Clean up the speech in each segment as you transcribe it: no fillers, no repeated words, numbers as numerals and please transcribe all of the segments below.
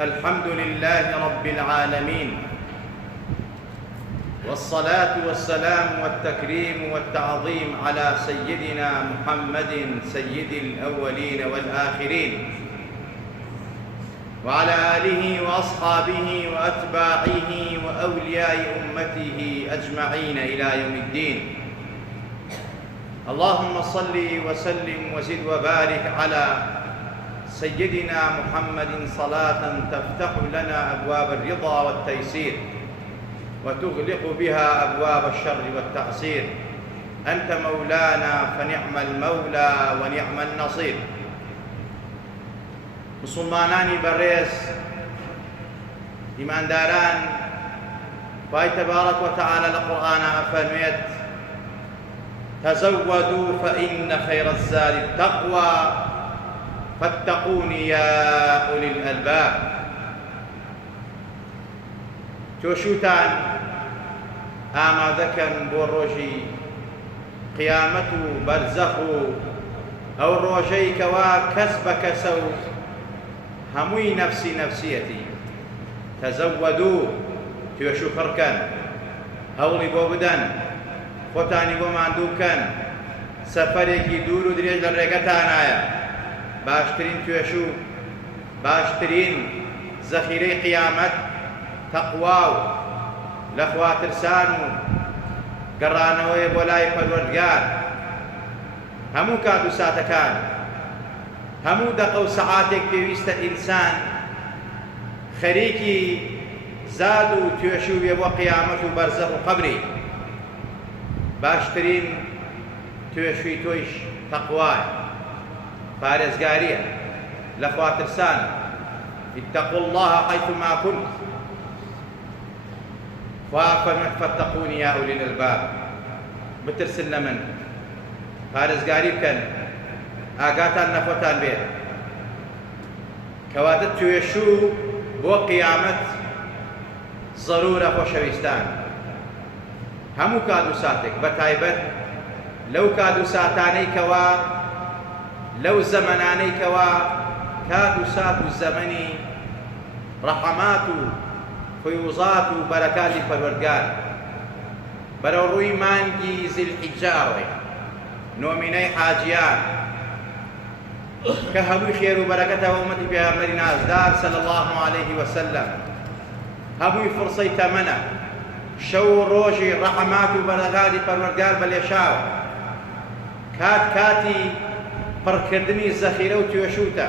الحمد لله رب العالمين، والصلاة والسلام والتكريم والتعظيم على سيدنا محمد سيد الأولين والآخرين، وعلى آله وأصحابه وأتباعه وأولياء أمته أجمعين إلى يوم الدين. اللهم صل وسلم وزد وبارك على سيدنا محمد صلاة تفتح لنا أبواب الرضا والتيسير وتغلق بها أبواب الشر والتعسير. أنت مولانا فنعم المولى ونعم النصير. مسلمانانی بەڕێز، ئیمانداران، خوای تبارك وتعالى لقرآن أفرميت: تزودوا فإن خير الزاد التقوى فاتقوني يا أولي الألباب. توشوتان ئامادەکەن بۆ ڕۆژی قیامەت و بەرزەخ و ئەو ڕۆژەی کەوا کەس بە کەسە و هەمووی نەفسی نەفسیەتی. تەزەودوو، توێش و پڕکەن، هەوڵی بۆ بدەن، خۆتانی بۆ ماندوو بکەن. سەفەرێکی دوور و درێژ لە ڕێگەتانایە. باشترین توێش و باشترین زەخیرەی قیامەت تەقوا و لە خواترسان و گەڕانەوەی بۆ لای پەروەردگار. هەموو کات و ساتەکان، هەموو دەقە و سەعاتێک پێویستە ئینسان خەریکی زاد و توێش و بێ بۆ قیامەت و بەرزەخ و قەبری. باشترین توێشوی تۆیش تەقوایە، پارێزگاریە لە خواترسان. اتقوا الله حيثما كنت فاتقوني يا أولي الألباب. بترسن لە من، پارێزگاری بکەن، ئاگاتان نەخۆتان بێت. کەواتە توێشوو بۆ قیامەت زەرورە خۆشەویستان. هەموو کات و ساتێک، بە تایبەت لەو کات و ساتانەی کەوا لەو زەمەنانەی کەوا کات و سات و زەمەنی ڕەحەمات و فەیوزات و بەرەکاتی پەروەردگار بەرەو ڕووی مانگی زیلحیجە ئەڕۆی، نۆمینەی حاجیان کە هەمووی خێر و بەرەکەتەوە ئومەتی پێغەمبەری نازدار صلی الله عليه وسلم. هەمووی فرسەی تەمەنە، شەو و ڕۆژی ڕەحەمات و بەرەکاتی پەروەردگار بەلێشاوە. کاتی پڕکردنی زەخیرە و توێشوتە،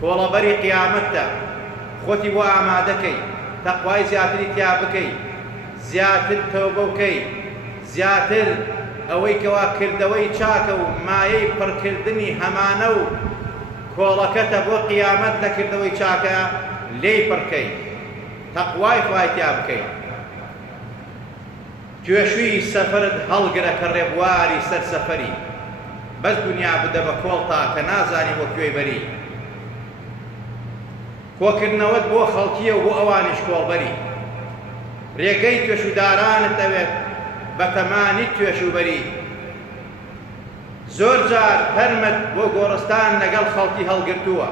کۆڵەبەری قیامەتە. خۆتی بۆ ئامادەکەی، تەقوای زیاتری تیا بکەی، زیاتر تەوبە بکەی، زیاتر ئەوەی کەوا کردەوەی چاکە و مایەی پڕکردنی هەمانە و کۆڵەکەتە بۆ قیامەت لە کردەوەی چاکە لێی پڕکەی، تەقوای خوای تیا بکەی. توێشوی سەفەرت هەڵگرە کە ڕێبواری سەر سەفەری، بەس دنیا بدە بە کۆڵتا کە نازانی بۆ کوێی بەری. کۆکردنەوەت بۆ خەڵکیە و بۆ ئەوانیش کۆڵبەری. ڕێگەی توێشودارانت ئەوێت بە تەمانی توێشوبەری. زۆر جار تەرمت بۆ گۆڕستان لەگەڵ خەڵکی هەڵگرتووە،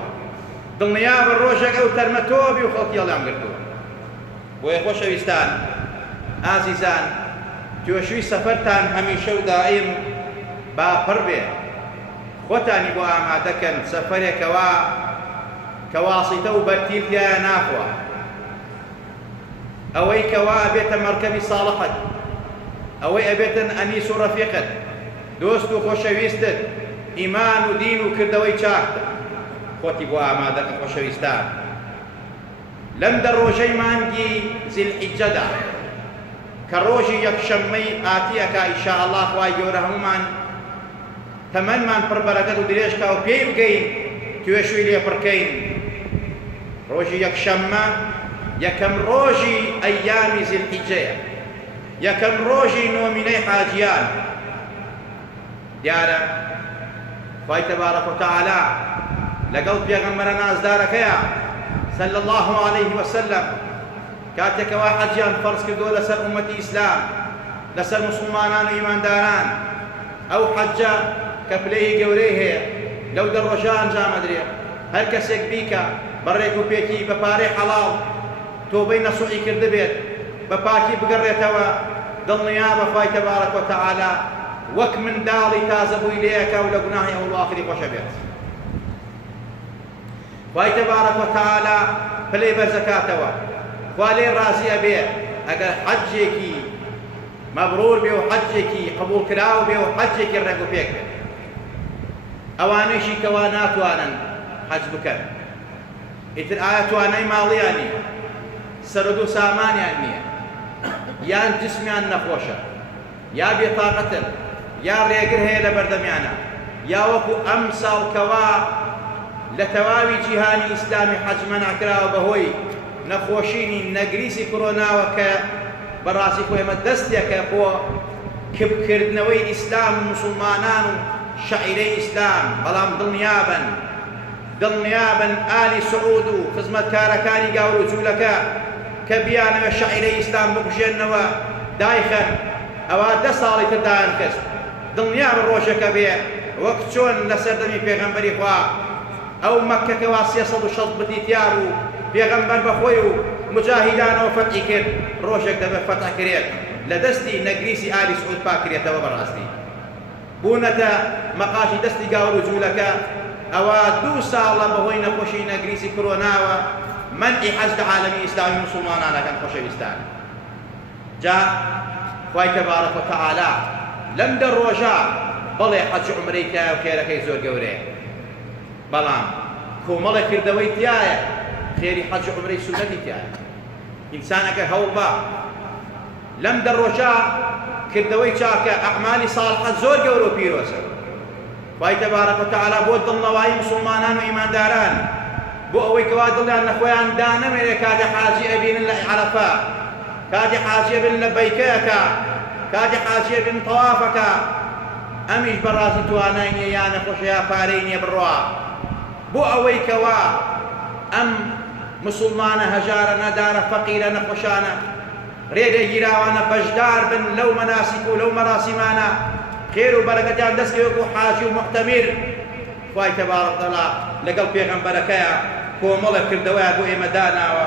دڵنیا بە ڕۆژێک ئەو تەرمە تۆبی و خەڵکی هەڵیان گرتووە. بۆیە خۆشەویستان، ئازیزان، توێشوی سەفەرتان هەمیشە و دائیم باپڕ بێ. خۆتانی بۆ ئامادەکەن سەفەرێکەوە کە واسیتە و بەرتیل تایە ناخوا، ئەوەی کەوا ئەبێتە مەرکەبی ساڵحت، ئەوەی ئەبێتن ئەنیس و ڕەفیقت، دۆست و خۆشەویستت، ئیمان و دین و کردەوەی چاکتە. خۆتی بۆ ئامادەکە خۆشەویستان. لەم دە ڕۆژەی مانگی زیلحیجەدا کە ڕۆژی یەکشەممەی ئاتیەکە ئینشاءالله خوای گەورە هەموومان تەمەنمان پڕ بەرەکەت و درێژکا و پێی بگەین توێشوی لێ پڕکەین. ڕۆژی یەکشەممە یەکەم ڕۆژی ئەیامی زیلحیجەیە، یەکەم ڕۆژی نۆمینەی حاجیان. دیارە خوای تبارك وتعالى لەگەڵ پێغەمبەرە نازدارەکەیە صلی الله عليه وسلم کاتێکەوە حەجیان فەرز کردووە لەسەر ئومەتی ئیسلام، لەسەر مسلمانان و ئیمانداران. ئەو حەجە کە پلەی گەورەی هەیە لەو دە ڕۆژە ئەنجام ئەدرێ. هەر کەسێک بیکە بەڕێک و پێکی بە پارەی حەڵاڵ تۆبەی نەسوحی کرد بێت بە پاکی بگەڕێتەوە دڵنیا بە خوای تەبارەک و تەعالا وەک منداڵی تازە بووی لێیەکە و لە گوناهی ئەوڵ و ئاخری خۆشە بێت. خوای تەبارەک و تەعالا پلەی بەرزەکاتەوە، خوا لێ ڕازی ئەبێ ئەگەر حەجێکی مەبرور بێ و حەجێکی قبوڵ کراوە بێ و حەجێکی ڕێک و پێک بێت. ئەوانەیشی کەوا ناتوانن حەج بکەن ئیتر ئایا توانای ماڵیان نییە، سەرد و سامانیان نییە، یان جسمیان نەخۆشە، یا بێتاقەتن، یا ڕێگر هەیە لە بەردەمیانە، یا وەکو ئەم ساڵکەوا لە تەواوی جیهانی ئیسلامی حەج مەنعکراوە بەهۆی نەخۆشینی نەگریسی کۆرۆناوە کە بەڕاستی خۆ ئێمە دەستێکە بۆ کبکردنەوەی ئیسلام و موسڵمانان و شەعیرەی ئیسلام. بەڵام دڵنیابن ئالی سعود و خزمەتکارەکانی گاور و جوولەکە کە بیانەوە شەعیرەی ئیسلام بکوژێنەوە دایخەن ئەوە 10 ساڵی تر دایان کەست. دڵنیابن ڕۆژەکە بێ وەک چۆن لە سەردەمی پێغەمبەری خوا ئەو مەککەکەوا 360 بتیتیار و پێغەمبەر بەخۆی و مجاهیدانەوە فەتحی کرد، ڕۆژێک دەبێت فەتح کرێت لە دەستی نەگریسی ئالی سعود پاکرێتەوە. بەڕاستی بوونەتە مەقاشی دەستی گاور و جوولەکە ئەوە 2 ساڵە بەهۆی نەخۆشی نەگریسی کۆرۆناوە مەنعی حەج لە عالەمی ئیسلامی موسڵمانانەکەن. خۆشەویستان، جا خوای تەبارەک و تەعالا لەم دە ڕۆژە بەڵێ حەج و عومرەی تایە و خێرەکەی زۆر گەورەیە، بەڵام کۆمەڵێک کردەوەی تایە خێری حەج و عومرەی سونەتی تایە. ئینسانەکە هەوڵ بە لەم دە ڕۆژە کردەوەی چاکە ئەعمالی ساڵحە زۆر گەورە و پیرۆزە. خوای تەبارەک و تەعالا بۆ دڵنەوایی موسڵمانان و ئیمانداران بۆ ئەوەی کەوا دڵیان لە خۆیان دانەمێنێ کاتی حاجی ئەبینن لە عەرەفە، کاتی حاجی ئەبن لە بەیکەیەکە، کاتی حاجی ئەبن تەوافەکە، ئەمیش بەڕاستی توانای نییە یان نەخۆشە یا پارەی نییە بڕوا بۆ ئەوەی کەوا ئەم مسلمانە هەژارە نەدارە فەقیرە نەخۆشانە ڕێگەگیراوانە بەشدار بن لەو مەناسک و لەو مەراسیمانە خێر و بەرەکەتیان دەستکەوێت و حاجی و مەحتەمیر. خوای تەبارەک و تەعالا لەگەڵ پێغەمبەرەکەیە کۆمەڵە کردەوەیان بۆ ئێمە داناوە،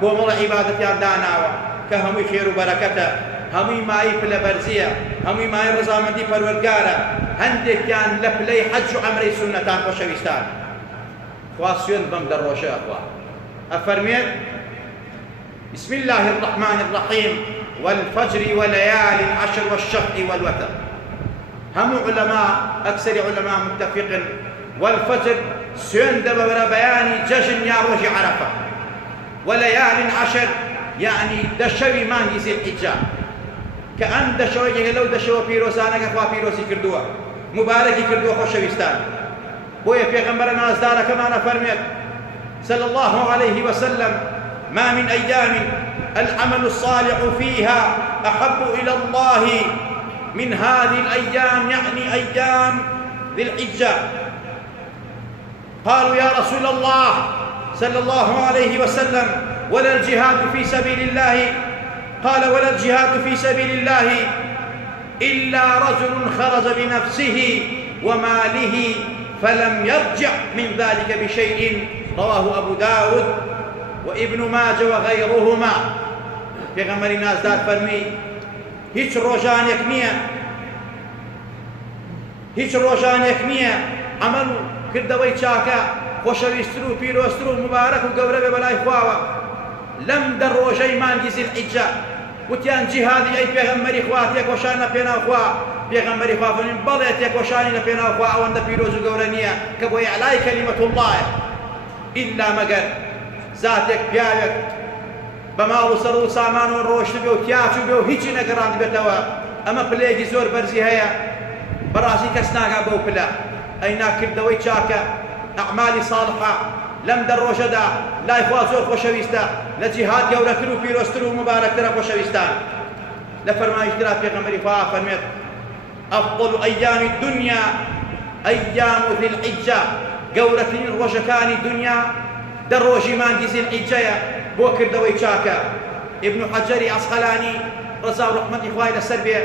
کۆمەڵە عیبادەتیان داناوە کە هەمووی خێر و بەرەکەتە، هەمووی مایی پلەبەرزیە، هەمووی مای ڕزامەندی پەروەردگارە، هەندێکیان لە پلەی حەج و عومرەی سونەتان. خۆشەویستان، خوا سوێند بەم دە ڕۆژەیە خوا ئەفەرمێت بسم الله الرحمن الرحيم والفجر وليال عشر والشفع والوتر. هم علماء أكثر علماء متفق والفجر سوێن دەبە بەرە بەیانی جەژن یا ڕۆژی عەرەفە، وليال عشر يعني دەشەوی مانگی زیلحیجە کە ئەم دەشەوەیەکە لەو دەشەوە پیرۆزانەکە خوا پیرۆزی کردووە، مبارەکی کردووە. خۆشەویستان، بۆیە پێغەمبەرە نازدارەکەمانە فەرمێت صلى الله عليه وسلم ما من أيام العمل الصالح فيها أحب إلى الله من هذه الأيام، يعني أيام ذي الحجة. قالوا يا رسول الله صلى الله عليه وسلم ولا الجهاد في سبيل الله؟ قال ولا الجهاد في سبيل الله إلا رجل خرج بنفسه وماله فلم يرجع من ذلك بشيء. رواه أبو داود وابن ماجه وغيرهما. پێغەمبەری نازدار فەرمی هیچ ڕۆژانێک نییە عەمەل و کردەوەی چاکە خۆشەویستتر و پیرۆزتر و مبارەک و گەورە بێ بەلای خواوە لەم دە ڕۆژەی مانگی زیلحیجە. وتیان جیهادی ئەی پێغەمبەری خوا تێکۆشان لە پێناو خوا؟ پێغەمبەری خوا فەرمێن بەڵێ تێکۆشانی لە پێناو خوا ئەوەندە پیرۆز و گەورە نییە کە بۆ ئیعلای کەلیمەت اللهە، ئیلا مەگەر زاتێک پیاوێک بە ماڵ و سەر و سامانەوە ڕۆشت بێ و تیاچوو بێ و هیچی نەگەڕاند بێتەوە، ئەمە پلەیەکی زۆر بەرزی هەیە، بەڕاستی کەس ناگا بەو پلە. ئەی ناکردەوەی چاکە ئەعمالی ساڵحە لەم دە ڕۆژەدا لای خوا زۆر خۆشەویستە، لە جیهاد گەورەتر و پیرۆزتر و مبارەکترە. خۆشەویستان، لە فەرمایشترا پێغەمبەری خوا فەرمێت ئەفضل ئەیامی الدنیا ئەیام ذی الحیجە، گەورەترین ڕۆژەکانی دنیا دە ڕۆژی مانگی زیلحیجەیە بۆ کردەوەی چاکە. ابن حەجەری عەسقەلانی ڕەزا و ڕەحمەتی خوای لەسەر بێ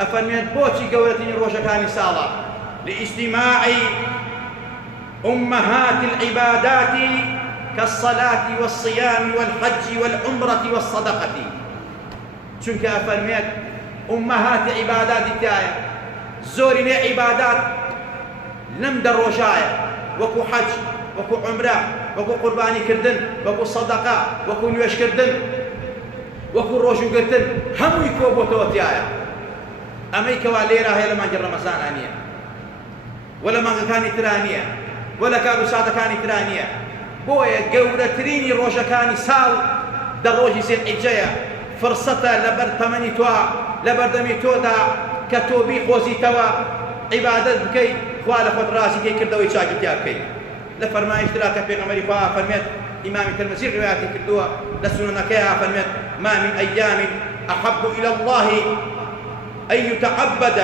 ئەفەرمێت بۆچی گەورەترین ڕۆژەکانی ساڵە؟ لئیجتیماعی أمهات العبادات كالصلاة والصيام والحج والعمرة والصدقة. چونك أفرميت أمهات عبادات تايا زورين عبادات لم دروجايا وكو حج وكو عمرة وكو قرباني كردن وكو صدقة وكو نيوش كردن وكو روشو كردن همو يكوبو توتيايا. أميكا واليرا هي لما جر رمضان آنية ولا ما كاني ترانية ولا كانوا سادة كاني ترانية بويا قورتريني روشا كاني سال دروجي سيد إجايا فرصتا لبر تمني توا لبر دمي تودا كتوبي خوزي توا عبادت بكي خوال خود راسي كي كردوي شاكي تيابكي لفرما اشتراك في غمري فا فرميت إمام الترمذي رواياتي كردوا لسننكيها فرميت ما من أيام أحب إلى الله أن يتعبد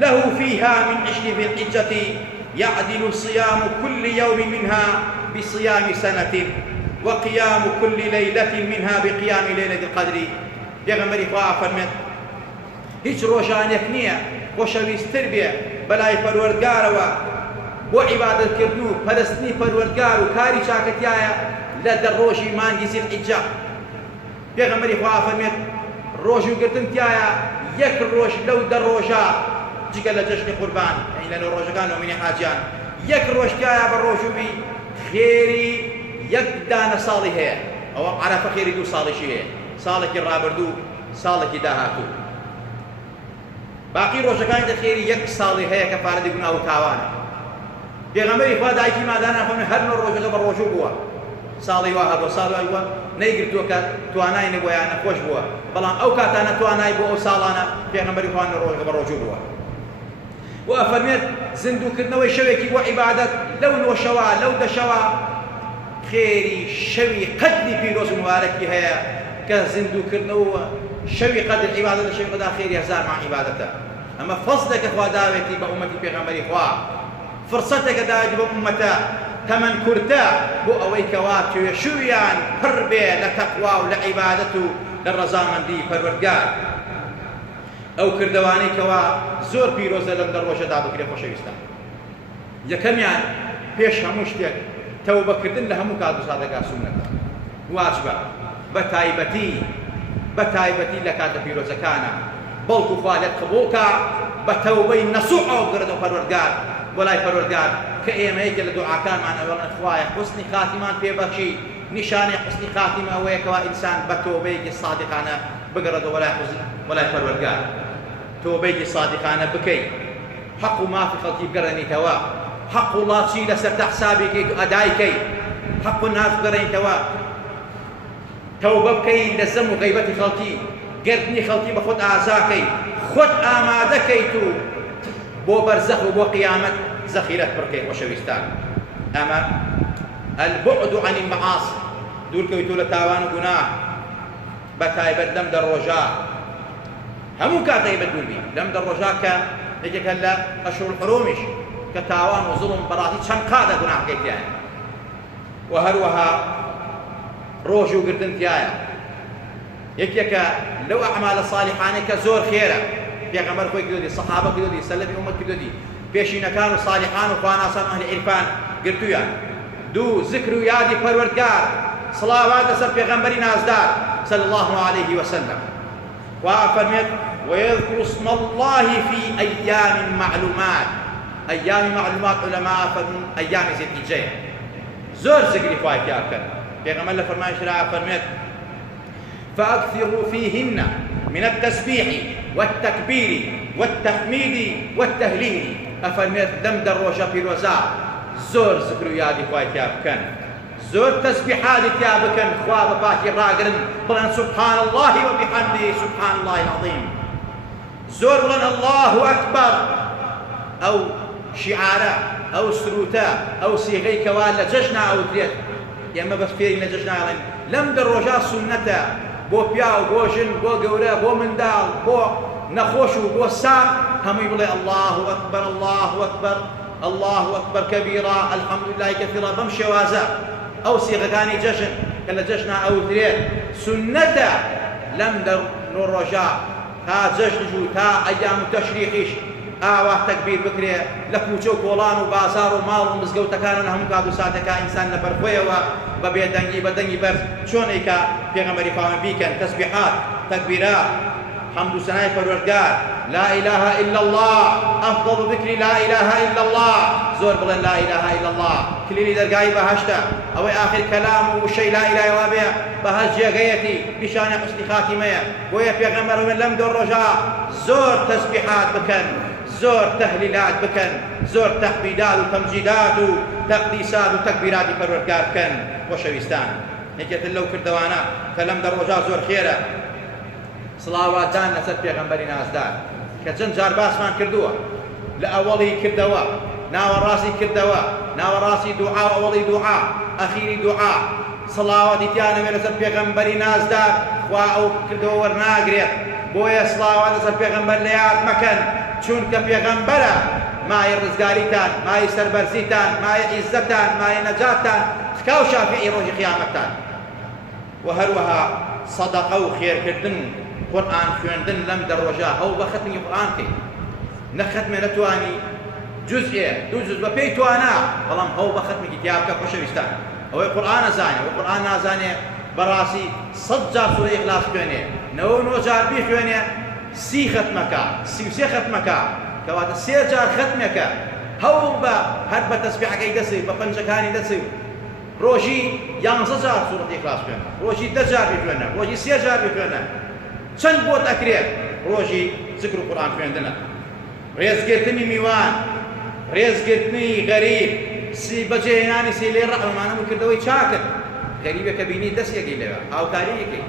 له فيها من 20 ذي الحجة يعدل صيام كل يوم منها بصيام سنة وقيام كل ليلة منها بقيام ليلة القدر. پێغەمبەری خوا فەرمێت هیچ ڕۆژانێک نییە خۆشەویستتر بێ بەلای پەروەردگارەوە بۆ عیبادەتکردن و پەرستنی پەروەردگار و کاری چاکەتیایە لە ڕۆژی مانگی زیلحیجە. پێغەمبەری خوا فەرمێت ڕۆژوگرتن تایە یەک ڕۆژ لەو ڕۆژە جگە لە جەژنی قوربان لە نۆ ڕۆژەکان و مینی حاجیان یەک ڕۆژ تایە بە ڕۆژوبی خێری یەک دانە ساڵی هەیە. ئەوە عەرەفە خێری 2 ساڵیشی هەیە، ساڵێکی ڕابردوو ساڵێکی داهاتوو. باقی ڕۆژەکانی خێری یەک ساڵی هەیە کە پارەی گوناه و تاوانە. پێغەمبەری خوا دایکی مادانە فەرمێ هەر نۆ ڕۆژەکە بە ڕۆژوو بووە، ساڵی وا هەبووە ساڵی وای بووە نەیگرتووە کە توانای نەبووە یان نەخۆش بووە، بەڵام ئەو کاتانە توانای بۆ ئەو ساڵانە پێغەمبەری خوا ڕۆژەکە بە ڕۆژوو بووە. و ئەفەرمێت زیندووکردنەوەی شەوێکی بۆ عیبادەت لەو نۆشەوە لەو دەشەوە خێری شەوی قەدری پیرۆز و مبارەکی هەیە کە زیندووکردنەوە شەوی قەدر عیبادەت لە شەوی قەدر خێری 1000 مانگ عیبادەتە. ئەمە فەزلێکە خوا داوێتی بە ئومەتی پێغەمبەری خوا، فرسەتێکە داوێتی بە ئومەتە تەمەن کورتە بۆ ئەوەی کەوا توێشوویان پڕ بێ لە تەقوا و لە عیبادەت و لە ڕەزامەندی پەروەردگار. ئەو کردەوانەی کەوا زۆر پیرۆزە لەم ڕۆژەدا بکرێ خۆشەویستان. یەکەمیان پێش هەموو شتێک تەوبەکردن لە هەموو کات و ساتێکا سونەتە، واجبە بە تایبەتی لە کاتە پیرۆزەکانە، بەڵکو خوا لێت قبوڵکە بە تەوبەی نەسوحەوە بگرێتەوە پەروەردگار بۆ لای پەروەردگار کە ئێمە یەکێ لە دوعاکانمان ئەوەڵێن خوایە حوسنی خاتیمان پێبەخشی. نیشانەی حوسنی خاتیمە ئەوەیە کەوا ئینسان بە تۆبەیەکی سادقانە بگەڕێتەوە بۆ لای پەروەردگار. تۆبەیەکی سادقانە بکەی، حەق و مافی خەڵکی بگەڕێنیتەوە، حەق و ڵاچی لەسەر تەحسابێکیت و ئەدایکەی، حەق و ناف بگەڕێنیتەوە، تەوبە بکەی لە زەم و غەیبەتی خەڵکی، گردنی خەڵکی بە خۆت ئازاکەی، خۆت ئامادەکەیت و بۆ بەرزەخ و بۆ قیامەت زەخیرەت پڕکەی. خۆشەویستان، ئەمە البعد عن المعاصي، دوورکەویتۆ لە تاوان و گوناه، بە تایبەت لەم ڕۆژە هەموو کاتەی بەدوور بی. لەم ڕۆژە کە یەکێکە لە ئەشهور الحرومیش کە تاوان و زوڵم بەڕاستی چەند قادە گوناهەکەی تایە، و هەروەها ڕۆژوگرتن تایە. یەکێکە لەو ئەعمالە ساڵحانەی کە زۆر خێرە، پێغەمبەر خۆی کردووی، سەحابە کردووی، سەلەفی ئومەت کردووی، پێشینەکان و ساڵحان و خواناسان ئەهلی عیرفان گرتوویان. دوو ذکر و یادی پەروەردگار، سڵاوات لەسەر پێغەمبەری نازدار صلی الله عليه وسلم. وفرميت ويذكر اسم الله في أيام معلومات. أيام معلومات علماء فرمون أيام ذي الحجة زور ذكر فايت يا كن بيغمر الله فرمان شرع فرميت فأكثروا فيهن من التسبيح والتكبير والتحميد والتهليل. أفرميت دم دروجة في الوزاء زور ذكر يا دي فايت يا كن زور تسبيحات يا بكن خواب باكي راقرن بلن سبحان الله وبحمده سبحان الله العظيم. زور بلن الله أكبر أو شعارا أو سروتا أو صيغي كوال لججنا أو دريت ياما بس فيرين لججنا لم دروجا سنتا بو بياو بو جن بو قورا بو مندال بو نخوشو بو سام هم يقول الله أكبر الله أكبر الله أكبر كبيرا الحمد لله كثيرا بمشي وازا أو صيغتاني جشن كلا جشنا أو دريت سنتا لم در نور رجاء تا جشن جو تا أيام تشريقيش ئاوا تەکبیر بکرێ لە کوچە و کۆڵان و بازار و ماڵ و مزگەوتەکانە لە هەموو کات و ساتەکە ئینسان لە بەرخۆیەوە بە بێدەنگی بە دەنگی بەرز چۆن ئەیکا پێغەمبەری خواوەند بیکەن تەسبیحات تەکبیرات حمد و سنای پەروەردگار لا إله إلا الله أفضل ذكر لا إله إلا الله زور بڵێن لا إله إلا الله کلیلی دەرگای بەهەشتە ئەوەی آخر کەلام و شەی لا إله إلا الله بێ بەهەشت جێگەیەتی نیشانە حوسنی خاتیمەیە بۆیە پێغەمبەر لەم دوو ڕۆژە زۆر تەسبیحات بکەن زۆر تەهلیلات بکەن زۆر تەحمیدات و تەمجیدات و تەقدیسات و تەکبیراتی پەروەردگار بکەن بۆ شەویستان یەکێتر لەو کردەوانە کە لەم دە ڕۆژە زۆر خێرە سڵاواتدان لەسەر پێغەمبەری نازدار کە چەند جار باسمان کردووە لە ئەوەڵی کردەوە ناوەڕاستی کردەوە ناوەڕاستی دوعا و ئەوەڵی دوعا ئەخیری دوعا سڵاوەتی تیانەوێت لەسەر پێغەمبەری نازدار خوا ئەو کردەوە وەرناگرێت بۆیە سڵاوات لەسەر پێغەمبەر لە یاد مەکەن چونکە پێغەمبەرە مای ڕزگاریتان مای سەربەرزیتان مای عیزەتان مای نەجاتتان تکا و شافعی ڕۆژی قیامەتتان و هەروەها سەدەقە و خێرکردن قورئان خوێندن لەم دە ڕۆژە ئەو بە ختمی قورئان کەی نەختمێ نەتوانی جزئێ دوو جز بە پێی توانا بەڵام ئەو بە ختمێکی تیا بکە خۆشەویستان ئەوەی قورئان نەزانێ ئەوەی قورئان نازانێ بەڕاستی 100 جار سوورەی ئیخلاس خوێنێ 99 جار بیخوێنێ 30 ختمەکە 33 ختمەکە کەواتە 3 جار ختمێکە هەوڵ بە هەر بە تەسبیحەکەی دەسێ بە پەنجەکانی دەسێ ڕۆژی 11 جار سوورەتی ئیخلاس خوێنە ڕۆژی 10 جار بخوێنە ڕۆژی 3 جار بخوێنە چەند بۆت ئەکرێت ڕۆژی ذکر و قورئان خوێندنە ڕێزگرتنی میوان ڕێزگرتنی غەریب بەجێهێنانی سیلەی ڕەحمانەمون کردەوەی چاکرد غەریبێکە بینی دەستێکی لێوە هاوکاریەکەی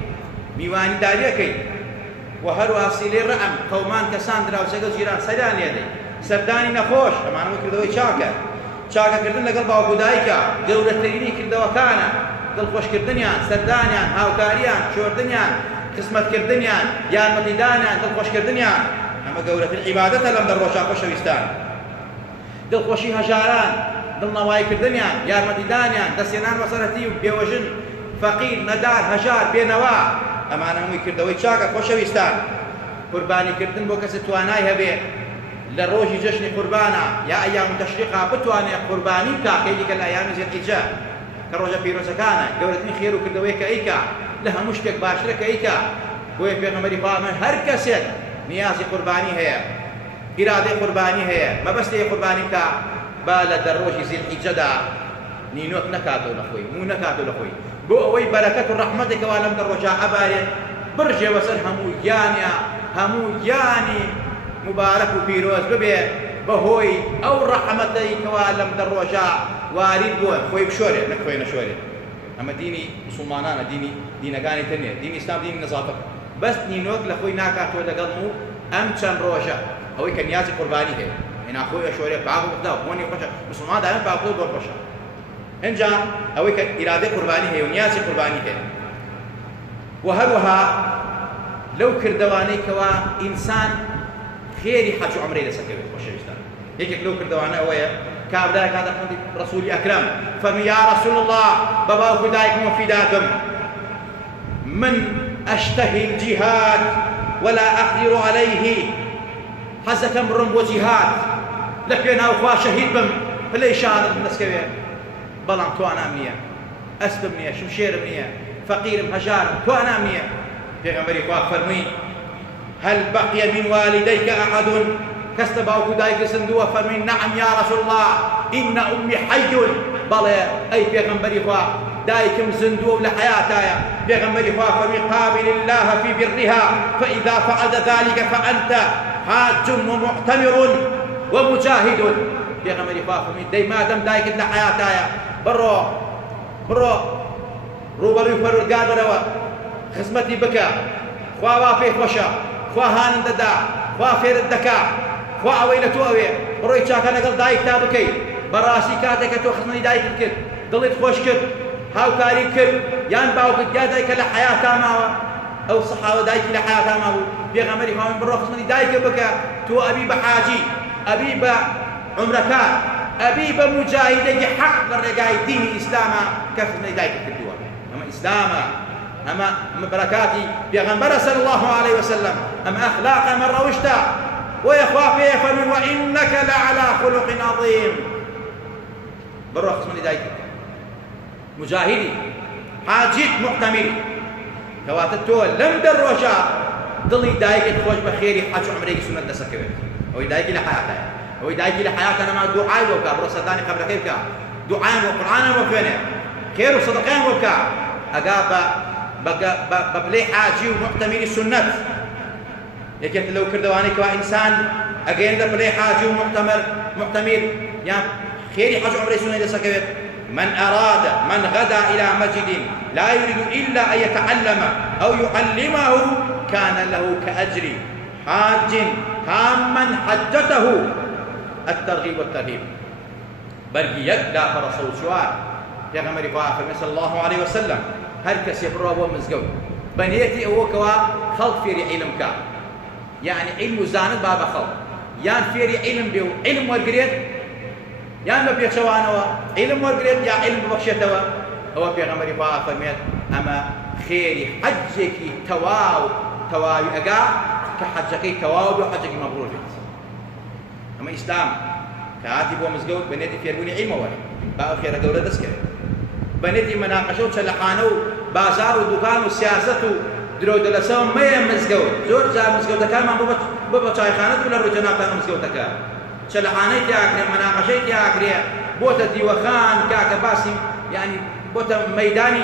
میوانیداریەکەی و هەروەها سیلەی ڕەحم قەومان کەسان دراوسەگەڵ جیران سەریان لێدەی سەردانی نەخۆش ئەمانەمون کردەوەی چاکە چاکەکردن لەگەڵ باوکو دایکە گەورەترینی کردەوەکانە دڵخۆشکردنیان سەردانیان هاوکاریان شۆردنیان خزمەتکردنیان یارمەتیدانیان دڵخۆشکردنیان ئەمە گەورەترین عیبادەتە لەم دە ڕۆژە خۆشەویستان دڵخۆشی هەژاران دڵنەواییکردنیان یارمەتیدانیان دەستێنان بەسەرەتی و بێوەژن فەقیر نەدار هەژار بێنەوا ئەمانە هەمووی کردەوەی چاکە خۆشەویستان قوربانیکردن بۆ کەسێک توانای هەبێ لە ڕۆژی جەژنی قوربانە یا ئەیام تەشریقا بتوانێت قوربانی بکا کەیدیکە لە ئەیامی زیلحیجە کە ڕۆژە پیرۆزەکانە گەورەترین خێر و کردەوەی کە ئەیکا لە هەموو شتێک باشترە کە ئەیکا بۆیە پێغەمبەری خوا هەر کەسێک نیازی قوربانی هەیە ئیرادەی قوربانی هەیە مەبەستەی قوربانی بکا با لە دەڕۆژی زیلحیجەدا نینۆک نەکاتەوە لە خۆی موو نەکاتەوە لە خۆی بۆ ئەوەی بەرەکەت و ڕەحمەتێکەوە لەم دەڕۆژە ئەبارێت بڕژێوە سەر هەموو گیانیا هەموو گیانی مبارەک و پیرۆز ببێ بەهۆی ئەو ڕەحمەتەی کەوا لەم دەڕۆژە وارد بووە خۆی بشۆرێت نەک خۆی نەشۆرێت ئەمە دینی مسلمانانە دینەکانی تر نیە دینی ئیسلام دینی نەزافەت بەس نینۆک لە خۆی ناکاتەوە لەگەڵ و ئەم چەند ڕۆژە ئەوەی کە نیازی قوربانی هەیە هێنا خۆی ئەشۆرێ باغ و بدا بۆنی خۆشە مسلمان دائما باغ و بۆ خۆشە اینجا ئەوەی کە ئیرادەی قوربانی هەیە و نیازی قوربانی هەیە و هەروەها لەو کردەوانەی کەوا ئینسان خێری حەج و عومرەی دەسەکەوێت خۆشەویستان یەکێک لەو کردەوانە ئەوەیە کابرای کاتە خوێندی ڕەسوولی ئەکرەم فەرمی یا ڕەسوول الله بە باوکو دایکم و فیداکم من أشتهي الجهاد ولا أقدر عليه حەزەکەم بڕۆم بۆ جیهاد لە پێناو خوا شەهید بم پلەی شانت دەستکەوێ بەڵام توانام نییە ئەسبم نییە شمشێرم نییە فەقیرم هەژارم توانام نییە پێغەمبەری خوا فەرمووی هل بقي من والديك أحد کەس لە باوکو دایک سندووە فەرمووی نعم يا رسول الله إن أمي حي بەڵێ ئەی پێغەمبەری خوا دایکم زندووە و لە حیاتایە پێغەمبەری خوا فەرمووی قابل الله في برها فإذا فعلت ذلك فأنت حاج ومعتمر ومجاهد پێغەمبەری خوا فەرمووی دەی مادەم دایکت لە حیاتایە بڕۆ ڕوبەڕووی پەروەردگار بەرەوە خزمەتی بکە خوا وا پێی خۆشە خوا هانم دەدا خوا فێرت دەکا خوا ئەوەی لە تۆ ئەوێ بڕۆی چاکە لەگەڵ دایکتا بکەیت بەڕاستی کاتێک کە تۆ خزمەتی دایکت کرد دڵت خۆش کرد هاوکاری کرد یان باوکت یا دایکە لە حیاتا ماوە ئەو سەحابە دایکی لە حیاتا مابوو پێغەمبەری خوا بڕۆ خزمەتی دایکت بکە تۆ ئەبی بە حاجی ئەبی بە عومرەکان ئەبی بە مجاهیدێکی حەق لە ڕێگای دینی ئیسلامە کە خزمەتی دایکت کردووە ئەمە ئیسلامە ئەمە بەرەکاتی پێغەمبەرە صلی الله عليه وسلم ئەمە ئەخلاق ئەمە ڕەوشتە ويخواه فيه فرمي وإنك لعلى خلق عظيم. بروح خصمني دايك مجاهدي حاجيت معتمري كواتتو لم دروجا ضلي دايك خوش بخيري حج عمري سنة دسكوت أو دايك لحياته أو دايك لحياته أنا ما دعاء وكا برصداني قبل كيفك دعاء وقرآن وكنا خير وصدقان وكا أجاب ببلي حاجي ومعتمري سنة لكن لو كردواني كوا إنسان أجين ببلي حاجي ومعتمر يا خيري حج عمري سنة دسكوت من غدا إلى مسجد لا يريد إلا أن يتعلم أو يعلمه كان له كأجر حاج تاما حجته الترغيب والترهيب. برقي يقدع فرسول شوار يا غمري فاعل صلى الله عليه وسلم هركس يبروا ومزقود بنيتي أوكوا خلق في علمك يعني علم زانت بابا خلق يان في علم بيو علم والقريد يان ما بيشوانوا علم والقريد يا علم ببخشتوا هو في غمري فاعل فرميت أما خيري حجك تواوي أقا كحجك تواوي وحجك مبرور فيت. أما إسلام كاتب ومزقود بنيتي في يربوني علم ولا بقى خير دولة دسكة بنيتي مناقشة شلحانو بازار ودكان وسياسة درو دلسوا ما مزقود زور جا مزقود كان ما بابا شاي خانة ولا رجنا كان مزقود كان شلحاني تأكل مناقشة تأكل بوتا ديوخان كاكباسي يعني بوتا ميداني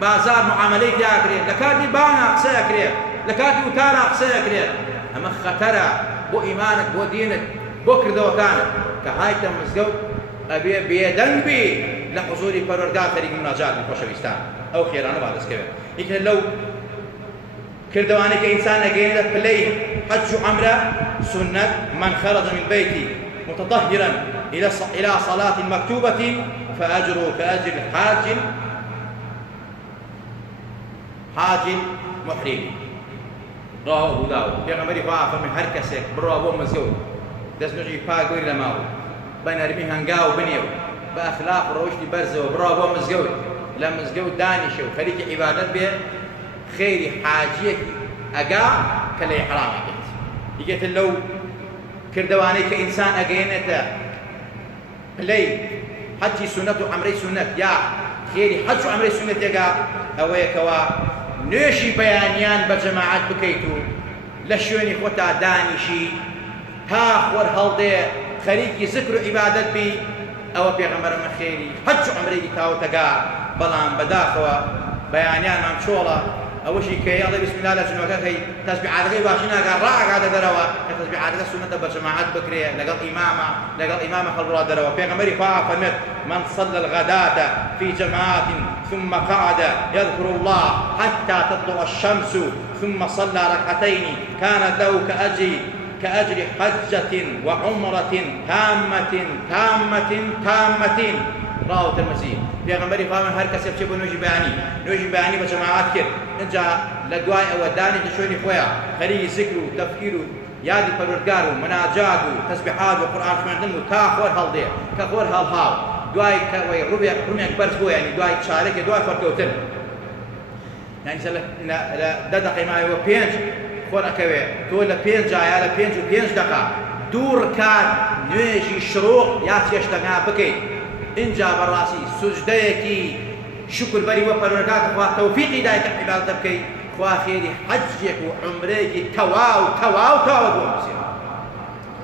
بازار معاملة تأكل لكادي بانا سيأكل لكادي وتارا سيأكل أما خطرة بو إيمانك بو دينك بكر دوكانك كهايتا مزقود أبي بيدن بي لحضوري پروردگار طريق مناجات بخوشويستان أو خيرانه بعد اسكبه لكن لو كردواني كإنسان أجينا بلي حج عمره سنة من خرج من بيتي متطهرا إلى صلاة مكتوبة فأجره كأجر حاج محرم. رواه أبو داود يا غمري فاعل من هركسك برافو مزقود دسنجي باقوي لماو بين أرمي هنقاو بنيو بأخلاق روشتي برزة وبرافو مزقود لا مزقود دانشة وخليك عبادات به خيري حاجيك أقا كالي حرام يجيت لو كردواني كإنسان أقينته بلي حجي سنة وعمري سنة يا خيري حج وعمري سنة يقا أويكوا نوشي بيانيان بجماعات بكيتو لشوني خوتا دانشي تاخور هالدي خريجي ذكر عبادت بي أو بيغمر مخيري حج عمري تاو تقا بلان بداخوا بيانيان ممشولا أول شيء كي الله بسم الله لجنوكا كي تسبيحات غير باشنا قال راعك هذا دروا تسبيحات السنة بجماعات بكرية لقل إمامة خلبرا دروا بيغمري فمت من صلى الغداة في جماعة ثم قعد يذكر الله حتى تطلع الشمس ثم صلى ركعتين كانت له كأجر حجة وعمرة تامة راو الترمذي بيغمبري فاهم هر كسب شبه نوجي بياني بجماعات كير انجا لدواي او داني تشوني خويا خلي ذكرو تفكيرو يادي پروردگارو مناجاتو تسبيحات وقرآن خوندنو تاخور هالدي كخور هالهاو دواي كوي ربع برز بو يعني دواي شارك دواي فركوتن يعني لا ددقي معي و بينج خور اكوي تقول لا بينج جاي لا بينج دقا دور كان نوجي شروق يا يشتغل بكي إنجا براسي سجديكي شكر بري وبركات خوا توفيقي دايك عبادة بكي خوا خيري حجك وعمريك تواو بومسي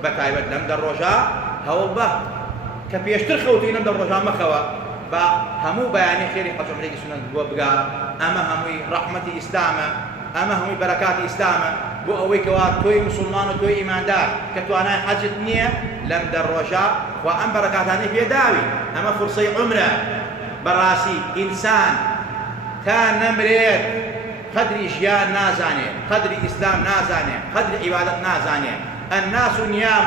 بتايبت لم دروجا هو به كبيشتر خوتي لم دروجا مخوا با همو بياني خيري حج عمريك سنن بوبغا اما همي رحمتي اسلامه اما همي بركات اسلامه بو اويك وا توي مسلمان وتوي ايمان دار كتوانا حجت نيه لم دروجا وأم بركاتاني في داوي أما فرصي عمره براسي إنسان كان نمريد قدر إشياء نازاني قدر إسلام نازاني قدر عبادة نازاني الناس نيام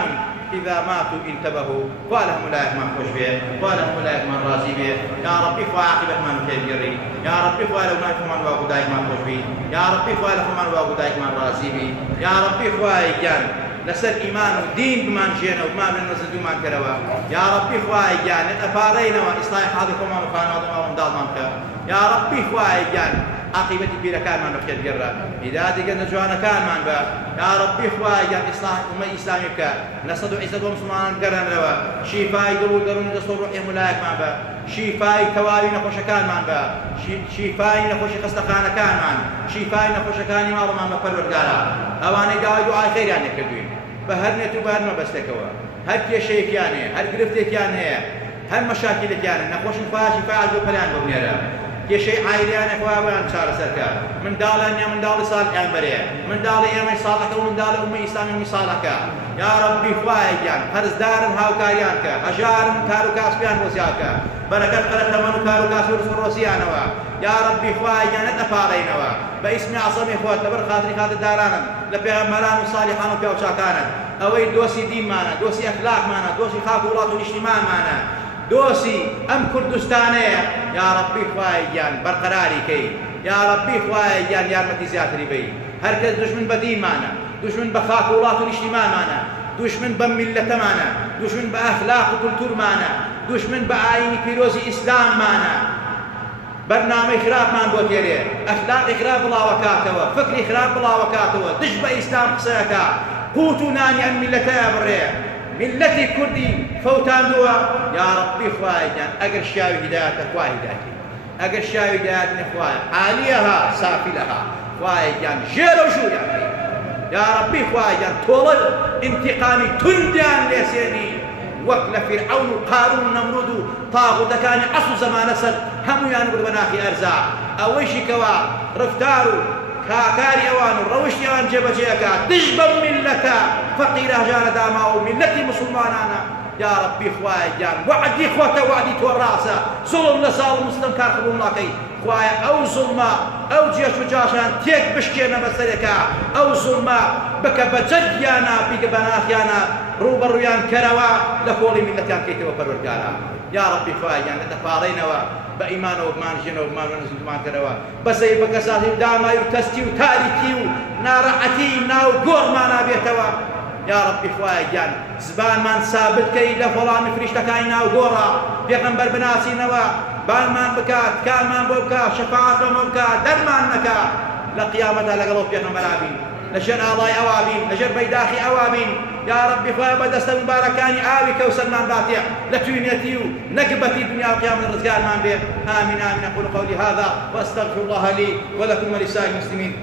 إذا ماتوا انتبهوا فلهم لا يكمن خوش به فلهم لا يكمن راضي به يا ربي فعاقبة من خير جري يا ربي فلهم لا يكمن واقدايك من خوش به يا ربي فلهم من واقدايك من راضي به يا ربي فايجان لسر إيمان ودين بمان جينا وما من نزل بمان كروا يا ربي خواهي جان أفارينا وإصلاح هذا كمان وخانا وضمان دال مانك يا ربي خواهي جان عاقبەتی بیرەکانمان بە خێر گێڕە هیدایەتی گەنجە جوانەکانمان بە یا رەبی خوای گیان ئومەی ئیسلامی بکە نەسەد و عیزەت بۆ مسلمانان بگەڕێنەوە شیفای دڵ و دەروون دەست و ڕوحی مولایەکمان بە شیفای تەواوی نەخۆشەکانمان بە شیفای نەخۆشی خەستەخانەکانمان شیفای نەخۆشەکانی ماڵمان بە پەروەردگارە ئەوانەی داوای دوعای خەیریان لێکردوین بە هەر نێت و بە هەر مەبەستێکەوە هەر کێشەیەکیان هەیە هەر گرفتێکیان هەیە هەر مەشاکلێکیانە نەخۆشن خوای شیفای بۆ پەلیان بۆ بنێرە کێشەی عایلیانە خوا بۆیان چارەسەرکە منداڵیان یا منداڵی ساڵحیان بەرێ منداڵی ئێمەی ساڵەکە و منداڵی ئومەی ئیسلامی ئومەی ساڵەکە یا رەبی خوای گیان هەرزدارن هاوکاریان کە هەژارن کار و کاسبیان بۆ زیادکە بەرەکەت قەرە تەمەن و کار و کاسب و ڕزق و ڕۆزیانەوە یا رەبی خوای گیان نەتەپاڕێنەوە بە ئیسمی عەزەمی خۆت لەبەر خاتری خاتردارانن لە پێغەمبەران و ساڵحان و پیاوچاکانن ئەوەی دۆسی دینمانە دۆسی ئەخلاقمانە دۆسی خاک و وڵات و نیشتیمانمانە دۆسی ئەم کوردستانەیە یا رەبی خوای گیان بەرقەراری کەی یا رەبی خوای گیان یارمەتی زیاتری بەی هەرکەس دوژمن بە دینمانە دوژمن بە خاک و وڵات و نیشتیمانمانە دوژمن بە میلەتەمانە دوژمن بە ئەخلاق و کولتورمانە دوژمن بە ئایینی پیرۆزی ئیسلاممانە بەرنامەی خراپمان بۆ تێرێ ئەخلاقی خراپ بڵاوەکاتەوە فکری خراپ بڵاوەکاتەوە دژ بە ئیسلام قسەیەکە قوت و نانی ئەم میلەتەیە بڕێ ملەتی کوردی فەوتاندووە یا رەبی خوای گیان ئەگەر شیاوی هیدایەتە خوای هیدایەتی ئەگەر شیاوی هیدایەت نەخوایە عالیەها سافلەها خوای گیان ژێرە و ژووریان کەی یا رەبی خوای گیان تۆڵە ئینتیقامی توندیان لێسێنی وەک لە فیرعەون و قارون و نەمرود و تاغوتەکانی عەسڵ و زەمانە سەر هەموویان برد بە ناخی ئەرزا ئەوەیشی کەوا ڕفتار و کاکاری ئەوان و ڕەوشی ئەوان جێبەجێەکە دژ بە میلەتە فەقیرە هەژارە داما و میلەتی مسلمانانە یا رەبی خوای گیان وعدی خۆتە وعدی تۆ ڕاستە زوڵم لە ساڵ مسلم کار قبوڵ ناکەی خوایە ئەو زوڵمە ئەو جێش و جاشان تێک بشکێنە بەسەرێکە ئەو زوڵمە بکە بە جەدیانە بیکە بە ناخیانە ڕوبەڕوویان کەرەوە لە کۆڵی میلەتیان کەیتەوە پەروەردگارە یا رەبی خوای گیان دەتەپاڕێنەوە بە ئیمانەوە بمانژێنەوە بمانوێنە زیندمان کەرەوە بەسەی بە کەساتی و دامای و تەستی و تاریکی و ناڕەحەتی ناو گۆڕمان نابێتەوە یا رەبی خوای گیان زبانمان سابت کەی لە فەڵامی فریشتەکانی ناو گۆڕە پێغەمبەر بناسینەوە بانمان بکات کارمان بۆ بکات شەفاعەت بۆمە بکات دەرمان نەکات لە قیامەتە لەگەڵ پێغەمبەرا بین لەژێر ئاڵای ئەوا بین لەژێر بەیداخی ئەوا بین یا رەبی خوای بەدەستە مبارەکانی ئاوی کەوسەرمان باتێ لە توینەتی و نەگبەتی دنیا و قیامەت ڕزگارمان بێ آمین آمین أقول قولي هذا وأستغفر الله لي ولكم ولسائر المسلمين